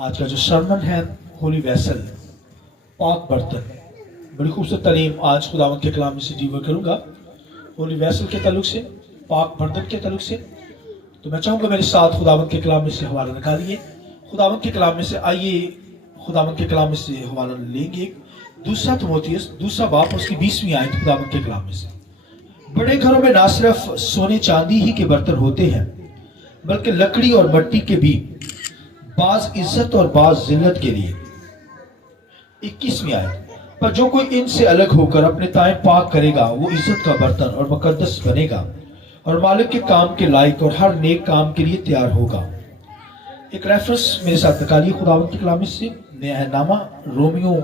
आज का जो सरमन है होली वैसल, पाक बर्तन, बड़ी खूबसूरत तालीम आज खुदावंद के कलाम में से डिलीवर करूंगा होली वैसल के ताल्लुक से, पाक बर्तन के ताल्लुक से। तो मैं चाहूंगा मेरे साथ खुदावंद के कलाम में से हवाला निकालिए। खुदावंद के कलाम में से आइए, खुदावंद के कलाम में से हवाला लेंगे। दूसरा तिमोथियुस दूसरा बाब उसकी 20वीं आयत खुदावंद के कलाम में से। बड़े घरों में ना सिर्फ सोने चांदी ही के बर्तन होते हैं, बल्कि लकड़ी और मिट्टी के भी, बाज इज्जत और बाज जिल्लत के लिए। 21वीं आयत, पर जो कोई इनसे अलग होकर अपने ताएं पाक करेगा वो इज्जत का बर्तन और मुकद्दस बनेगा और मालिक के काम के लायक और हर नेक काम के लिए तैयार होगा। एक रेफरेंस मेरे साथ निकालिए खुदावंद के कलाम से, नेहनामा रोमियो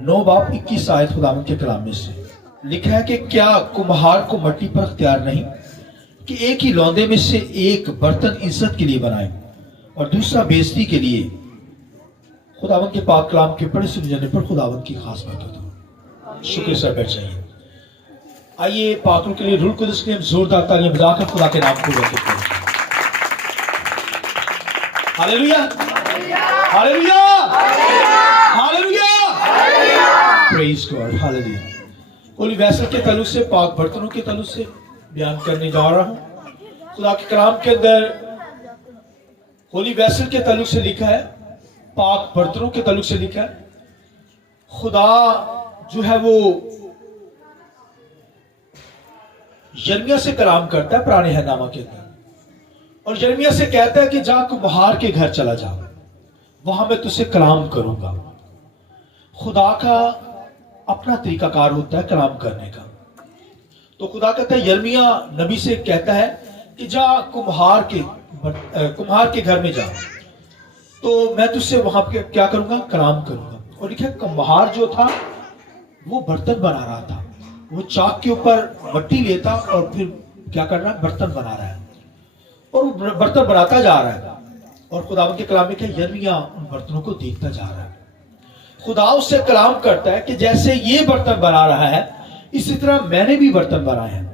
9 बाब 21 आयत खुदावंद के कलाम में से लिखा है कि क्या कुम्हार को मिट्टी पर अख्तियार नहीं कि एक ही लौंदे में से एक बर्तन इज्जत के लिए बनाए और दूसरा बेइज्जती के लिए। खुदावंद के पाक कलाम के पढ़े सुने जाने पर खुदावंद की खास बात होती है। शुक्र से बैठ जाइए। आइए पाकों के लिए रूह कुदस के लिए जोरदार तालियां बजाकर खुदा के नाम को व्यक्त करें। Hallelujah, hallelujah, hallelujah, praise God, hallelujah. Holi vessel के ताल्लुक से, पाक बर्तनों के ताल्लुक से बयान करने जा रहा हूं। खुदा के कलाम के अंदर होली वैसल के ताल्लुक से लिखा है, पाक बर्तनों के ताल्लुक से लिखा है। खुदा जो है वो यिर्मयाह से कलाम करता है पुराने हरनामा के अंदर, और यिर्मयाह से कहता है कि जा कुम्हार के घर चला जा, वहां मैं तुझसे कलाम करूंगा। खुदा का अपना तरीकाकार होता है कलाम करने का। तो खुदा कहता है, यिर्मयाह नबी से कहता है कि जा कुम्हार के घर में जा, तो मैं तुझसे वहां पे क्या करूंगा, कलाम करूंगा। और लिखा कुम्हार जो था वो बर्तन बना रहा था, वो चाक के ऊपर मिट्टी लेता और फिर क्या कर रहा है, बर्तन बना रहा है, और वो बर्तन बनाता जा रहा है। और खुदावंद के कलाम में क्या, यिर्मयाह उन बर्तनों को देखता जा रहा है। खुदा उससे कलाम करता है कि जैसे ये बर्तन बना रहा है इसी तरह मैंने भी बर्तन बनाए हैं।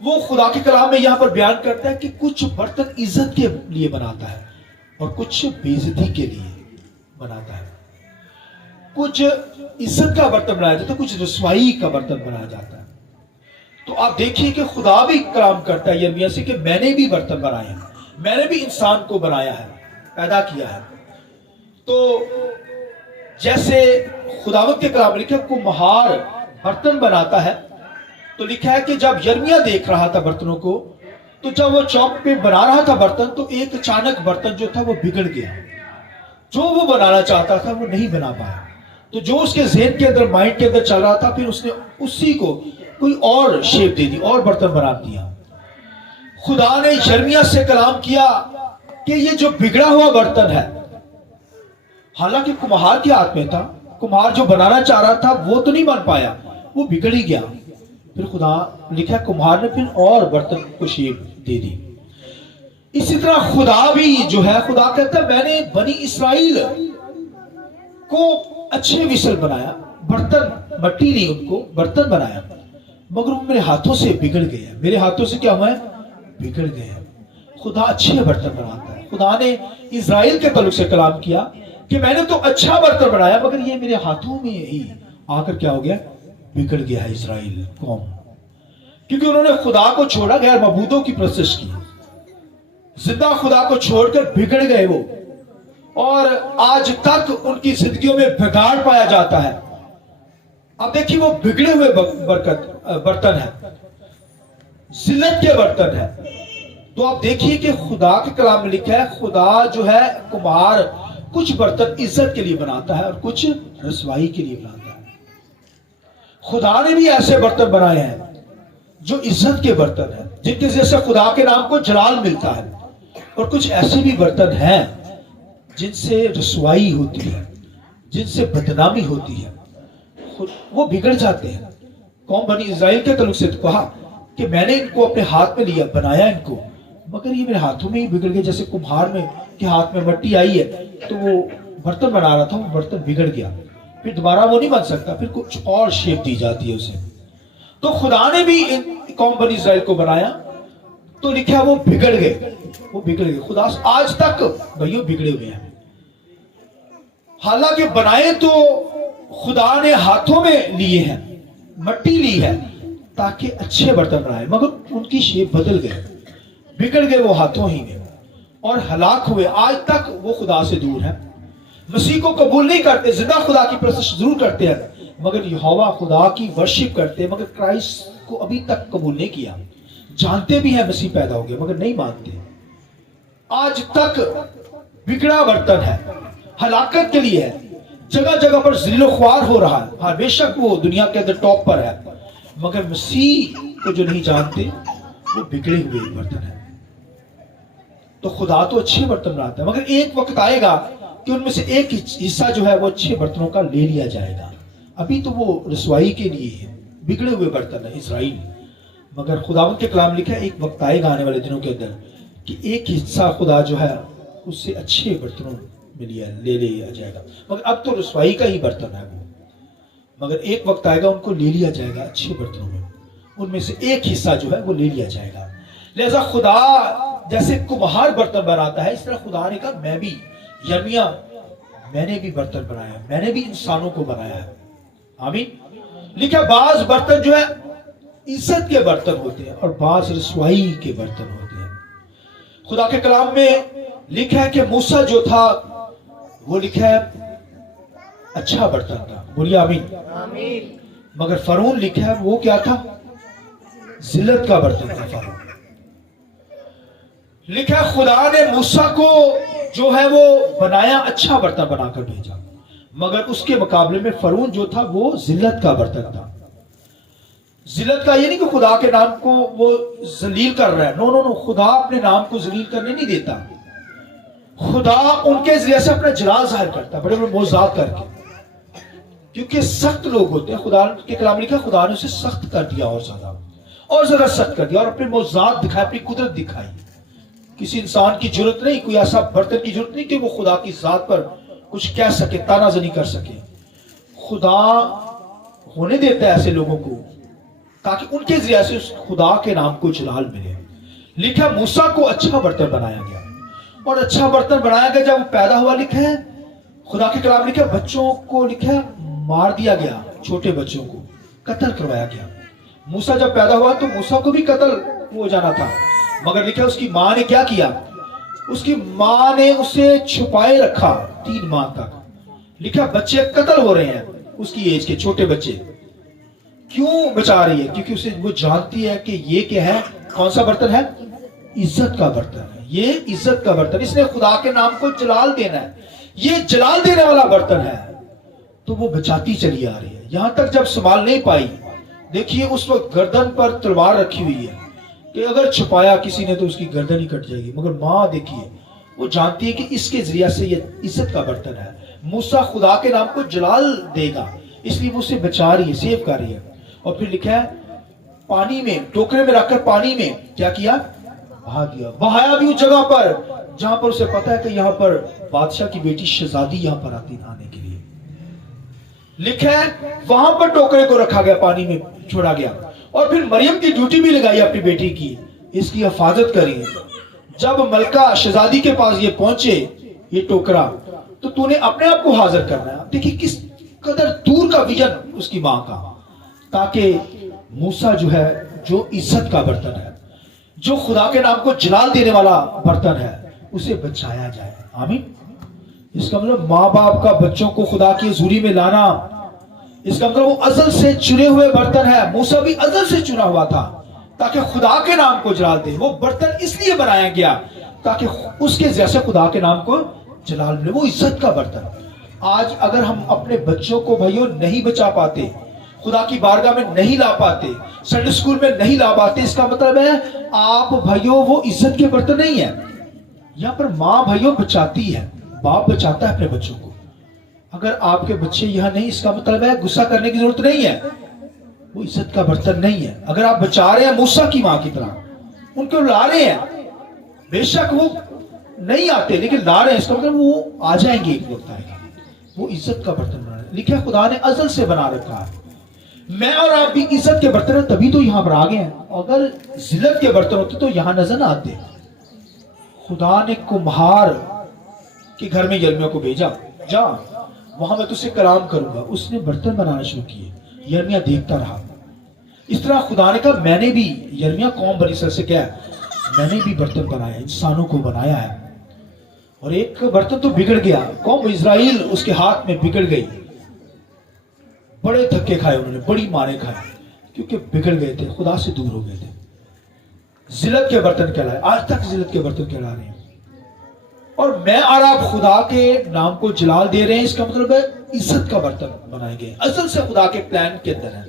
वो खुदा के कलाम में यहां पर बयान करता है कि कुछ बर्तन इज्जत के लिए बनाता है और कुछ बेइज्जती के लिए बनाता है। कुछ इज्जत का बर्तन बनाया जाता है, कुछ रसवाई का बर्तन बनाया जाता है। तो आप देखिए कि खुदा भी कलाम करता है यिर्मयाह से कि मैंने भी बर्तन बनाए हैं, मैंने भी इंसान को बनाया है, पैदा किया है। तो जैसे खुदावंद के कलाम में लिखा कुम्हार बर्तन बनाता है, तो लिखा है कि जब यिर्मयाह देख रहा था बर्तनों को, तो जब वो चौक पे बना रहा था बर्तन, तो एक अचानक बर्तन जो था वो बिगड़ गया। जो वो बनाना चाहता था वो नहीं बना पाया। तो जो उसके ज़हन के अंदर, माइंड के अंदर चल रहा था, फिर उसने उसी को कोई और शेप दे दी और बर्तन बना दिया। खुदा ने यिर्मयाह से कलाम किया कि ये जो बिगड़ा हुआ बर्तन है, हालांकि कुम्हार के हाथ में था, कुम्हार जो बनाना चाह रहा था वो तो नहीं बन पाया, वो बिगड़ ही गया। फिर खुदा लिखा कुम्हार ने फिर और बर्तन को शेप दे दी। इसी तरह खुदा भी जो है, खुदा कहता है मैंने बनी इस्राइल को अच्छे विसल बनाया, बर्तन मिट्टी ली, उनको बर्तन बनाया, मगर वो मेरे हाथों से बिगड़ गए। मेरे हाथों से क्या हुआ है, बिगड़ गए। खुदा अच्छे बर्तन बनाता है। खुदा ने इस्राइल के ताल्लुक से कलाम किया कि मैंने तो अच्छा बर्तन बनाया, मगर ये मेरे हाथों में ही आकर क्या हो गया, बिगड़ गया है इस्राइल कौम, क्योंकि उन्होंने खुदा को छोड़ा, गैर मबूदों की प्रस्तुत की, जिंदा खुदा को छोड़कर बिगड़ गए वो, और आज तक उनकी जिंदगियों में बिगाड़ पाया जाता है। अब देखिए वो बिगड़े हुए बर्तन है, जिल्लत के बर्तन है। तो आप देखिए कि खुदा के कलाम में लिखा है, खुदा जो है कुम्हार कुछ बर्तन इज्जत के लिए बनाता है और कुछ रसवाई के लिए बनाता है। खुदा ने भी ऐसे बर्तन बनाए हैं जो इज्जत के बर्तन हैं, जिनके जैसे खुदा के नाम को जलाल मिलता है, और कुछ ऐसे भी बर्तन हैं जिनसे रसवाई होती है, जिनसे बदनामी होती है, वो बिगड़ जाते हैं। कौम बनी इस्राइल के ताल्लुक से तो कहा कि मैंने इनको अपने हाथ में लिया, बनाया इनको, मगर ये मेरे हाथों में ही बिगड़ गए। जैसे कुम्हार में के हाथ में मिट्टी आई है, तो वो बर्तन बना रहा था, वो बर्तन बिगड़ गया, फिर दोबारा वो नहीं बन सकता, फिर कुछ और शेप दी जाती है उसे। तो खुदा ने भी कौम बनी इस्राइल को बनाया, तो लिखा वो बिगड़ गए, वो बिगड़ गए। खुदा आज तक भाइयों बिगड़े हुए हैं। حالانکہ بنائے تو خدا نے ہاتھوں میں لیے ہیں، مٹی لی ہے تاکہ اچھے برتن بنائے، مگر ان کی شیپ بدل گئے، بگڑ گئے وہ ہاتھوں ہی میں اور ہلاک ہوئے۔ آج تک وہ خدا سے دور ہے، مسیح کو قبول نہیں کرتے، زندہ خدا کی پرستش ضرور کرتے ہیں مگر یہوہ خدا کی ورشپ کرتے ہیں، مگر کرائسٹ کو ابھی تک قبول نہیں کیا۔ جانتے بھی ہیں مسیح پیدا ہو گیا مگر نہیں مانتے۔ آج تک بگڑا برتن ہے، ہلاکت کے لیے ہے، جگہ جگہ پر ذلیل و خوار ہو رہا ہے۔ ہاں بے شک وہ دنیا کے اندر ٹاپ پر ہے، مگر مسیح کو جو نہیں جانتے وہ بگڑے ہوئے برتن ہے۔ تو خدا تو اچھے برتن بناتا ہے، مگر ایک وقت آئے گا کہ ان میں سے ایک حصہ جو ہے وہ اچھے برتنوں کا لے لیا جائے گا۔ ابھی تو وہ رسوائی کے لیے ہے، بگڑے ہوئے برتن ہے اسرائیل، مگر خداوند کے کلام لکھا ہے ایک وقت آئے گا آنے والے دنوں کے اندر کہ ایک حصہ خدا جو ہے اس سے اچھے برتنوں میں لے لیا جائے گا، مگر اب تو رسوائی کا ہی برتن ہے وہ، مگر ایک وقت آئے گا ان کو لے لیا جائے گا اچھے برتنوں میں، ان میں سے ایک حصہ جو ہے وہ لے لیا جائے گا۔ لہذا خدا جیسے کمہار برتن بناتا ہے، اس طرح خدا نے کہا میں بھی، یرمیہ میں نے بھی برتن بنایا، میں نے بھی انسانوں کو بنایا ہے۔ آمین۔ لکھا بعض برتن جو ہے عزت کے برتن ہوتے ہیں اور بعض رسوائی کے برتن ہوتے ہیں۔ خدا کے کلام میں لکھا ہے کہ موسیٰ جو تھا وہ لکھا ہے اچھا برتن تھا، بولیے آمین۔ مگر فرعون لکھا ہے وہ کیا تھا؟ ذلت کا برتن تھا فرعون۔ لکھا ہے خدا نے موسیٰ کو جو ہے وہ بنایا، اچھا برتن بنا کر بھیجا، مگر اس کے مقابلے میں فرعون جو تھا وہ ذلت کا برتن تھا۔ ذلت کا یہ نہیں کہ خدا کے نام کو وہ ذلیل کر رہا ہے، نو، خدا اپنے نام کو ذلیل کرنے نہیں دیتا، خدا ان کے ذریعے سے اپنا جلال ظاہر کرتا ہے، بڑے بڑے معجزات کر کے، کیونکہ سخت لوگ ہوتے ہیں۔ خدا کے کلام لکھا خدا نے اسے سخت کر دیا، اور زیادہ سخت کر دیا، اور اپنے معجزات دکھائے، اپنی قدرت دکھائی۔ کسی انسان کی ضرورت نہیں، کوئی ایسا برتن کی ضرورت نہیں کہ وہ خدا کی ذات پر کچھ کہہ سکے، تانا زنی کر سکے۔ خدا ہونے دیتا ہے ایسے لوگوں کو تاکہ ان کے ذریعے سے اس خدا کے نام کو جلال ملے۔ لکھا موسیٰ کو اچھا برتن بنایا گیا، اور اچھا برتن بنایا گیا جب وہ پیدا ہوا، لکھا ہے خدا کے کلام لکھا بچوں کو لکھا ہے مار دیا گیا، چھوٹے بچوں کو قتل کروایا گیا۔ موسیٰ جب پیدا ہوا تو موسیٰ کو بھی قتل ہو جانا تھا، مگر لکھا اس کی ماں نے کیا کیا؟ اس کی ماں نے اسے چھپائے رکھا 3 ماہ تک۔ لکھا بچے قتل ہو رہے ہیں، اس کی ایج کے چھوٹے بچے، کیوں بچا رہی ہے؟ کیونکہ اسے وہ جانتی ہے کہ یہ کیا ہے، کون سا برتن ہے؟ عزت کا برتن ہے، یہ عزت کا برتن، اس نے خدا کے نام کو جلال دینا ہے، یہ جلال دینے والا برتن ہے، تو وہ بچاتی چلی آ رہی ہے یہاں تک جب سنبھال نہیں پائی۔ دیکھیے اس وقت گردن پر تلوار رکھی ہوئی ہے کہ اگر چھپایا کسی نے تو اس کی گردن ہی کٹ جائے گی، مگر ماں دیکھیے وہ جانتی ہے کہ اس کے ذریعے سے یہ عزت کا برتن ہے، موسیٰ خدا کے نام کو جلال دے گا، اس لیے وہ اسے بچا رہی ہے، سیو کر رہی ہے۔ اور پھر لکھا ہے پانی میں، ٹوکرے میں رکھ کر پانی میں کیا کیا؟ بہا دیا، بہایا بھی اس جگہ پر جہاں پر اسے پتا ہے کہ یہاں پر بادشاہ کی بیٹی شہزادی یہاں پر آتی نہانے کے لیے۔ لکھا ہے وہاں پر ٹوکرے کو رکھا گیا، پانی میں چھوڑا گیا، اور پھر مریم کی ڈیوٹی بھی لگائی اپنی بیٹی کی، اس کی حفاظت کری۔ جب ملکہ شہزادی کے پاس یہ پہنچے یہ ٹوکرا، تو تو نے اپنے آپ کو حاضر کرنا ہے۔ دیکھیں کس قدر دور کا ویژن اس کی ماں کا، تاکہ موسیٰ جو ہے جو عزت کا برتن ہے، جو خدا کے نام کو جلال دینے والا برتن ہے، اسے بچایا جائے۔ آمین۔ اس کا مطلب ماں باپ کا بچوں کو خدا کی حضوری میں لانا، اس کا مطلب وہ ازل سے چنے ہوئے برتن ہے۔ موسیٰ بھی ازل سے چنا ہوا تھا تاکہ خدا کے نام کو جلال دے، وہ برتن اس لیے بنایا گیا تاکہ اس کے جیسے خدا کے نام کو جلال ملے، وہ عزت کا برتن۔ آج اگر ہم اپنے بچوں کو بھائیوں نہیں بچا پاتے، خدا کی بارگاہ میں نہیں لا پاتے، سنڈے اسکول میں نہیں لا پاتے، اس کا مطلب ہے آپ بھائیوں وہ عزت کے برتن نہیں ہے۔ یہاں پر ماں بھائیوں بچاتی ہے، باپ بچاتا ہے اپنے بچوں کو۔ اگر آپ کے بچے یہاں نہیں، اس کا مطلب ہے غصہ کرنے کی ضرورت نہیں ہے، وہ عزت کا برتن نہیں ہے۔ اگر آپ بچا رہے ہیں موسیٰ کی ماں کی طرح، ان کو لا رہے ہیں، بے شک وہ نہیں آتے لیکن لا رہے ہیں، اس کا مطلب وہ آ جائیں گے، ایک وقت آئے گا، وہ عزت کا برتن بنا رہے ہیں۔ لکھا خدا نے ازل سے بنا رکھا ہے، میں اور آپ بھی عزت کے برتن ہیں، تبھی تو یہاں پر آ گئے ہیں، اگر ذلت کے برتن ہوتے تو یہاں نظر نہ آتے۔ خدا نے کمہار کے گھر میں یرمیہ کو بھیجا، جا وہاں میں تجھ سے کلام کروں گا. اس نے برتن بنانا شروع کیے. یرمیہ دیکھتا رہا. اس طرح خدا نے کہا میں نے بھی, یرمیہ قوم بنی اسرائیل سے کیا ہے, میں نے بھی برتن بنایا, انسانوں کو بنایا ہے. اور ایک برتن تو بگڑ گیا, قوم اسرائیل اس کے ہاتھ میں بگڑ گئی. بڑے دھکے کھائے انہوں نے, بڑی مارے کھائے, کیونکہ بگڑ گئے تھے, خدا سے دور ہو گئے تھے. ذلت کے برتن کہلائے, آج تک ذلت کے برتن کہلا رہے ہیں. اور میں اور آپ خدا کے نام کو جلال دے رہے ہیں, اس کا مطلب ہے عزت کا برتن بنائے گئے. ازل سے خدا کے پلان کے اندر ہے.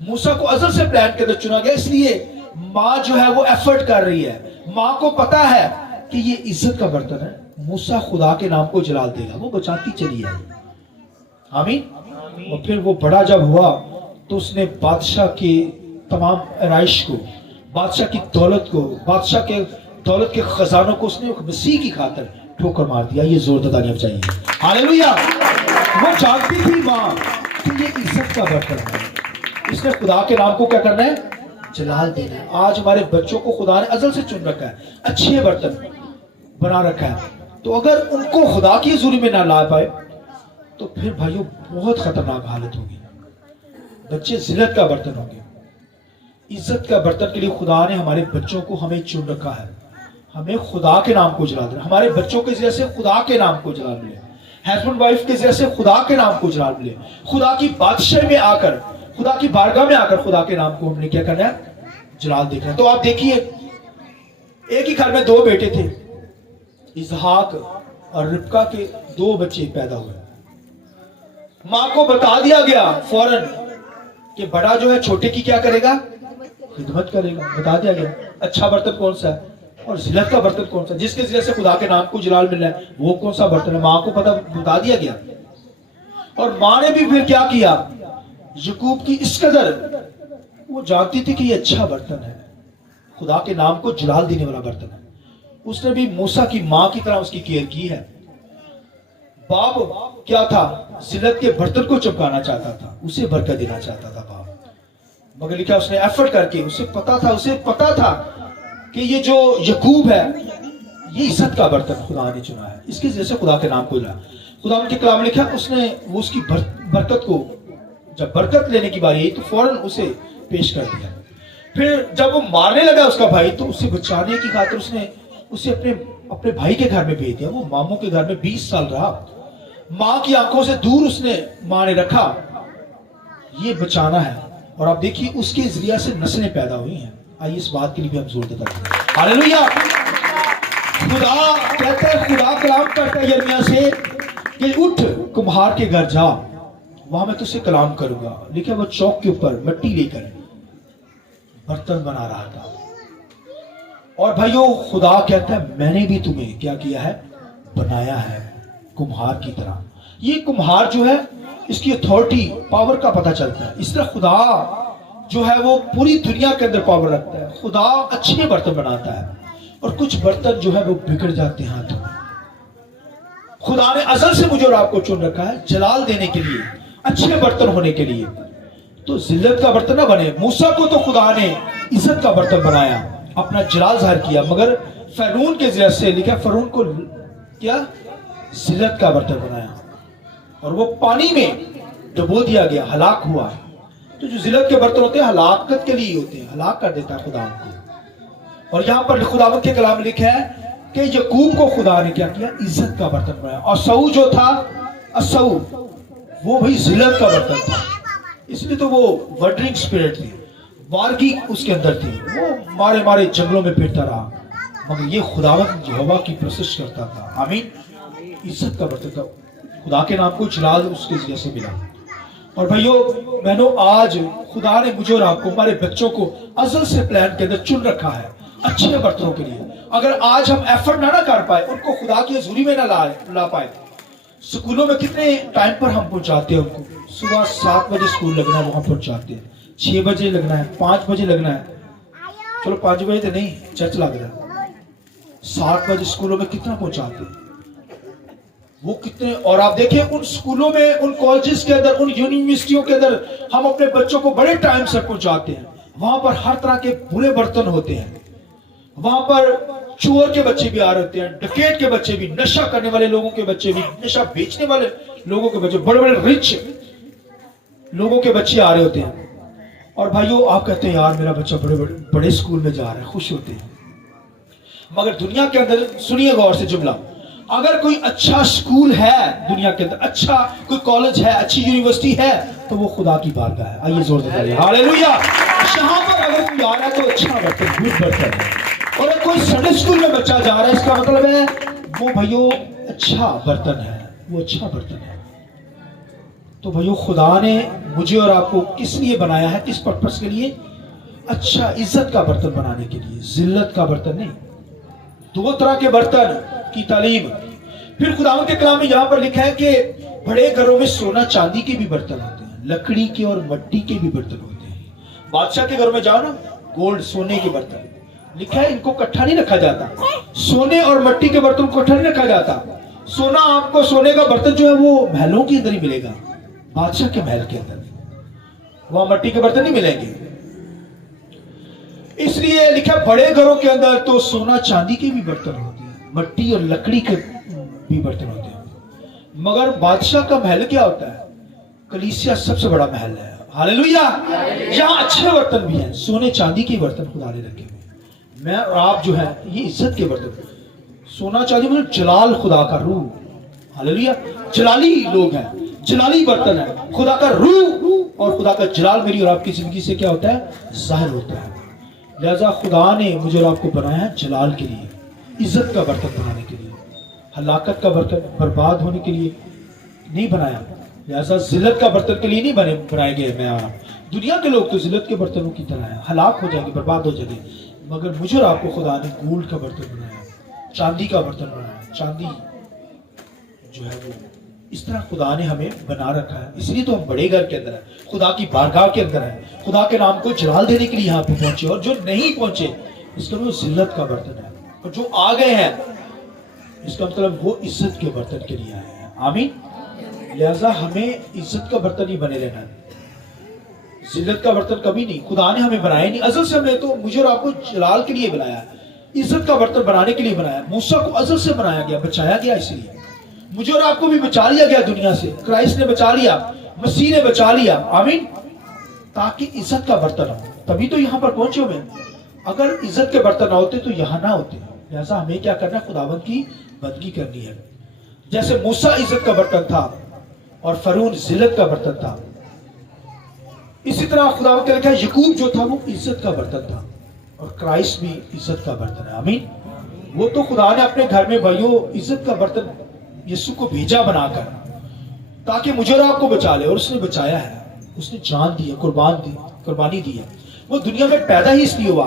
موسیٰ کو ازل سے پلان کے اندر چنا گیا, اس لیے ماں جو ہے وہ ایفرٹ کر رہی ہے. ماں کو پتا ہے کہ یہ عزت کا برتن ہے, موسیٰ خدا کے نام کو جلال دے گا, وہ بچاتی چلی آئی. آمین. اور پھر وہ بڑا جب ہوا تو اس نے بادشاہ کی تمام عرائش کو, بادشاہ کی دولت کو, بادشاہ کے دولت کے خزانوں کو اس نے مسیح کی خاطر ٹھوکر مار دیا. یہ زور تالیاں چاہیے. ہاللیلویا. وہ جانتی تھی ماں کہ یہ عزت کا برتن ہے, اس نے خدا کے نام کو کیا کرنا ہے, جلال دینا ہے. آج ہمارے بچوں کو خدا نے ازل سے چن رکھا ہے, اچھے برتن بنا رکھا ہے, تو اگر ان کو خدا کی حضوری میں نہ لا پائے تو پھر بھائیوں بہت خطرناک حالت ہوگی. بچے ذلت کا برتن ہوں گے. عزت کا برتن کے لیے خدا نے ہمارے بچوں کو ہمیں چن رکھا ہے. ہمیں خدا کے نام کو جلال دینا, ہمارے بچوں کے ذریعے سے خدا کے نام کو جلال ملے, ہسبینڈ وائف کے ذریعے سے خدا کے نام کو جلال ملے. خدا کی بادشاہ میں آ کر, خدا کی بارگاہ میں آ کر خدا کے نام کو ہم نے کیا کرنا ہے, جلال دیکھنا ہے. تو آپ دیکھیے, ایک ہی گھر میں دو بیٹے تھے, اسحاق اور ربکا کے دو بچے پیدا ہوئے. ماں کو بتا دیا گیا فوراً کہ بڑا جو ہے چھوٹے کی کیا کرے گا, خدمت کرے گا. بتا دیا گیا اچھا برتن کون سا ہے اور ذلت کا برتن کون سا, جس کے ذریعے سے خدا کے نام کو جلال مل رہا ہے وہ کون سا برتن ہے. ماں کو پتہ بتا دیا گیا. اور ماں نے بھی پھر کیا کیا, یعقوب کی اس قدر وہ جانتی تھی کہ یہ اچھا برتن ہے, خدا کے نام کو جلال دینے والا برتن ہے. اس نے بھی موسیٰ کی ماں کی طرح اس کی کیئر کی ہے. باپ کیا تھا, ذلت کے برتن کو چمکانا چاہتا تھا, اسے برکت دینا چاہتا تھا باپ, مگر لکھا اس نے ایفرٹ کر کے, اسے پتا تھا کہ یہ جو یعقوب ہے یہ عزت کا برتن خدا نے چنا ہے, اس کے ذریعے سے خدا کے نام کو لایا. خدا کے کلام لکھا, اس نے وہ اس کی برکت کو, جب برکت لینے کی باری آئی تو فوراً اسے پیش کر دیا. پھر جب وہ مارنے لگا اس کا بھائی تو اسے بچانے کی خاطر اس نے اسے اپنے بھائی کے گھر میں بھیج دیا. وہ ماموں کے گھر میں 20 سال رہا, ماں کی آنکھوں سے دور اس نے ماں نے رکھا. یہ بچانا ہے. اور آپ دیکھیے اس کے ذریعے سے نسلیں پیدا ہوئی ہیں. آئیے اس بات کے لیے بھی ہم زور دیتا ہیں. ہاللیلویا. خدا کہتا ہے, خدا کلام کرتا ہے یرمیہ سے کہ اٹھ کمہار کے گھر جا, وہاں میں تجھ سے کلام کروں گا. لکھا وہ چوک کے اوپر مٹی لے کر برتن بنا رہا تھا. اور بھائیو خدا کہتا ہے میں نے بھی تمہیں کیا کیا ہے, بنایا ہے کمہار کی طرح. یہ کمہار جو ہے اس کی اتھارٹی, پاور کا پتہ چلتا ہے. اس طرح خدا جو ہے وہ پوری دنیا کے اندر پاور رکھتا ہے. خدا اچھے برتن بناتا ہے اور کچھ برتن جو ہے وہ بگڑ جاتے ہیں ہاتھوں میں. خدا نے ازل سے مجھے اور آپ کو چن رکھا ہے جلال دینے کے لیے, اچھے برتن ہونے کے لیے. تو ذلت کا برتن نہ بنے. موسیٰ کو تو خدا نے عزت کا برتن بنایا, اپنا جلال ظاہر کیا, مگر فرعون کے ذریعے سے لکھا فرعون کو کیا, ذلت کا برتن بنایا اور وہ پانی میں ڈبو دیا گیا, ہلاک ہوا. تو جو ذلت کے برتن ہوتے ہیں ہلاکت کے لیے ہوتے ہیں, ہلاک کر دیتا ہے خدا ان کو. اور یہاں پر خداوند کے کلام لکھا ہے کہ یعقوب کو خدا نے کیا کیا, عزت کا برتن بنایا. اور سعو جو تھا, اسعو وہ بھی ذلت کا برتن تھا. اس لیے تو وہ ورڈرنگ سپیرٹ تھی, وارگی اس کے اندر تھی, وہ مارے جنگلوں میں پھرتا رہا, مگر یہ خداوند یہوہ کی پرستش کرتا تھا. آمین. عزت کا برتن تھا, خدا کے نام کو جلال اس کے ذریعے سے ملا. اور بھائیو بہنوں, آج خدا نے مجھے اور آپ کو, ہمارے بچوں کو ازل سے پلان کے اندر چن رکھا ہے اچھے برتنوں کے لیے. اگر آج ہم ایفرٹ نہ کر پائے, ان کو خدا کی حضوری میں نہ لا پائے. سکولوں میں کتنے ٹائم پر ہم پہنچاتے ہیں ان کو, صبح 7 بجے سکول لگنا ہے وہاں پہنچاتے ہیں, 6 بجے لگنا ہے, 5 بجے لگنا ہے. چلو 5 بجے تو نہیں, چرچ لگ رہا ہے, 7 بجے سکولوں میں کتنا پہنچاتے ہیں وہ کتنے. اور آپ دیکھیں ان سکولوں میں, ان کالجز کے اندر, ان یونیورسٹیوں کے اندر ہم اپنے بچوں کو بڑے ٹائم سے پہنچاتے ہیں. وہاں پر ہر طرح کے برے برتن ہوتے ہیں, وہاں پر चोर के बच्चे भी आ रहे होते हैं, डकैत के बच्चे भी, नशा करने वाले लोगों के बच्चे भी, नशा बेचने वाले लोगों के बच्चे, बड़े बड़े रिच लोगों के बच्चे आ रहे होते हैं। और भाइयों आप कहते हैं यार मेरा बच्चा बड़े बड़े बड़े स्कूल में जा रहा है, खुश होते हैं। मगर दुनिया के अंदर सुनिए गौर से जुमला, अगर कोई अच्छा स्कूल है दुनिया के अंदर, अच्छा कोई कॉलेज है, अच्छी यूनिवर्सिटी है, तो वो खुदा की बारगाह है। आइए जोर से हालेलुया। यहाँ पर अगर कोई आ रहा है तो अच्छा बर्तन, गुड बर्तन है। और अगर कोई संडे स्कूल में बच्चा जा रहा है, इसका मतलब है वो भाइयों अच्छा बर्तन है, वो अच्छा बर्तन है। तो भाइयों खुदा ने मुझे और आपको किस लिए बनाया है, किस पर्पस के लिए? अच्छा इज्जत का बर्तन बनाने के लिए, जिल्लत का बर्तन नहीं। दो तरह के बर्तन की तालीम। फिर खुदावंद के कलाम में यहां पर लिखा है कि बड़े घरों में सोना चांदी के भी बर्तन होते हैं, लकड़ी के और मिट्टी के भी बर्तन होते हैं। बादशाह के घरों में जाओ ना, गोल्ड सोने के बर्तन लिखा है, इनको इकट्ठा नहीं रखा जाता। सोने और मिट्टी के बर्तन को इकट्ठा नहीं रखा जाता। सोना आपको, सोने का बर्तन जो है वो महलों के अंदर ही मिलेगा, बादशाह के महल के अंदर, वहां मिट्टी के बर्तन नहीं मिलेंगे। इसलिए लिखा बड़े घरों के अंदर तो सोना चांदी के भी बर्तन होते हैं, मिट्टी और लकड़ी के भी बर्तन होते हैं। मगर बादशाह का महल क्या होता है? कलीसिया सबसे बड़ा महल है। हालेलुया। यहाँ अच्छे बर्तन भी हैं, सोने चांदी के बर्तन खुदा ने रखे हुए। मैं और आप जो है ये इज्जत के बर्तन, सोना चांदी मतलब जलाल, खुदा का रूह। हालेलुया। जलाली लोग हैं, जलाली बर्तन है, खुदा का रूह और खुदा का जलाल मेरी और आपकी जिंदगी से क्या होता है? जाहिर होता है। लिहाजा खुदा ने मुझे और आपको बनाया है जलाल के लिए, इज्जत का बर्तन बनाने के लिए, हलाकत का बर्तन, बर्बाद होने के लिए नहीं बनाया। लिहाजा जिल्लत का बर्तन के लिए नहीं बनाए गए। मैं आप दुनिया के लोग तो जिल्लत के बर्तनों की तरह है, हलाक हो जाएंगे, बर्बाद हो जाएंगे। मगर मुझे और आपको खुदा ने गोल्ड का बर्तन बनाया, चांदी का बर्तन बनाया। चांदी जो है वो इस तरह खुदा ने हमें बना रखा है। इसलिए तो हम बड़े घर के अंदर है, खुदा की बारगाह के अंदर है, खुदा के नाम को जलाल देने के लिए यहाँ पे पहुंचे। और जो नहीं पहुंचे इसका मतलब जिल्लत का बर्तन है, और जो आ गए हैं इसका मतलब वो इज्जत के बर्तन के लिए आए हैं। आमीन। लिहाजा हमें इज्जत का बर्तन ही बने रहना है, जिल्लत का बर्तन कभी नहीं। खुदा ने हमें बनाया नहीं, अज़ल से हमने तो मुझे और आपको जलाल के लिए बनाया है, इज्जत का बर्तन बनाने के लिए बनाया। मूसा को अज़ल से बनाया गया, बचाया गया, इसलिए मुझे और आपको भी बचा लिया गया दुनिया से। क्राइस्ट ने बचा लिया, मसीह ने बचा लिया। आमीन। ताकि इज्जत का बर्तन हो, तभी तो यहाँ पर पहुंचे हुए। अगर इज्जत के बर्तन ना होते तो यहाँ ना होते। लिहाजा हमें क्या करना है? खुदावंद की बंदगी करनी है। जैसे मूसा इज्जत का बर्तन था और फरून जिल्लत का बर्तन था, इसी तरह खुदावंद का लिखा है याकूब जो था वो इज्जत का बर्तन था, और क्राइस्ट भी इज्जत का बर्तन है। आमीन। वो तो खुदा ने अपने घर में भाइयों इज्जत का बर्तन यीशु को भेजा बनाकर, ताकि मुझे और आपको बचा ले, और उसने बचाया है। उसने जान दी है, कुर्बानी दी है। वो दुनिया में पैदा ही इसलिए हुआ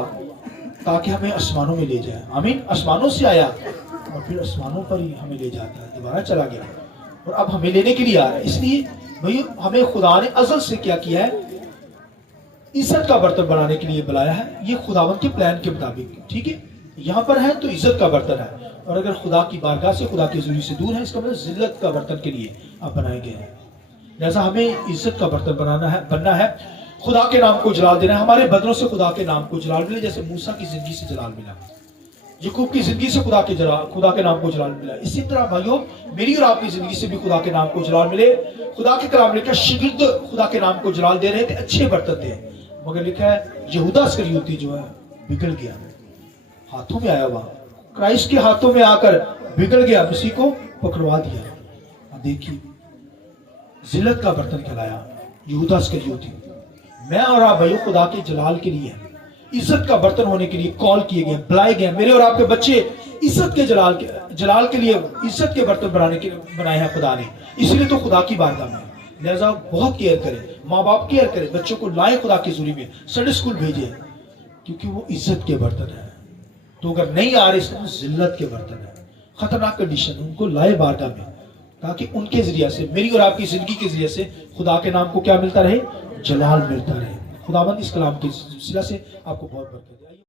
ताकि हमें आसमानों में ले जाए। आमीन। आसमानों से आया और फिर आसमानों पर ही हमें ले जाता है, दोबारा चला गया और अब हमें लेने के लिए आ रहा है। इसलिए भाई हमें खुदा ने अज़ल से क्या किया है? इज्जत का बर्तन बनाने के लिए बुलाया है। ये खुदावंद के प्लान के मुताबिक, ठीक है। यहाँ पर है तो इज्जत का बर्तन है, और अगर खुदा की बारगाह से, खुदा के ज़ुरी से दूर है, इसका मतलब जिल्लत का बर्तन के लिए आप बनाए गए हैं। लिहाजा हमें इज्जत का बर्तन बनना है, खुदा के नाम को जलाल देना है। हमारे बदनों से खुदा के नाम को जलाल मिले, जैसे मूसा की जिंदगी से जलाल मिला, याकूब की जिंदगी से खुदा के नाम को जलाल मिला। इसी तरह भाइयों मेरी और आपकी जिंदगी से भी खुदा के नाम को जलाल मिले। खुदा के कलाम लिखा शागिर्द खुदा के नाम को जलाल दे रहे थे, अच्छे बर्तन थे, मगर लिखा है यहूदा इस्करियोती जो है बिगड़ गया, हाथों में आया हुआ, क्राइस्ट के हाथों में आकर बिगड़ गया, मसीह को पकड़वा दिया। देखिए जिल्लत का बर्तन कहलाया यहूदा इस्करियोती। मैं और आप भाइयों खुदा के जलाल के लिए, इज्जत का बर्तन होने के लिए कॉल किए गए, बुलाए गए। मेरे और आपके बच्चे इज्जत के जलाल के लिए इज्जत के बर्तन बनाए हैं खुदा ने, इसलिए तो खुदा की बारगाह में। लिहाजा बहुत केयर करें, माँ बाप केयर करें, बच्चों को लाए खुदा के ज़ुरी में, संडे स्कूल भेजिए, क्योंकि वो इज्जत के बर्तन है। तो अगर नहीं आ रहे इसका जिल्लत के बर्तन है, खतरनाक कंडीशन, उनको लाए बारगाह में, ताकि उनके जरिए से, मेरी और आपकी जिंदगी के जरिए से खुदा के नाम को क्या मिलता रहे? जलाल मिलता रहे। खुदावंद इस कलाम के सिलसिले से आपको बहुत बरकत दे।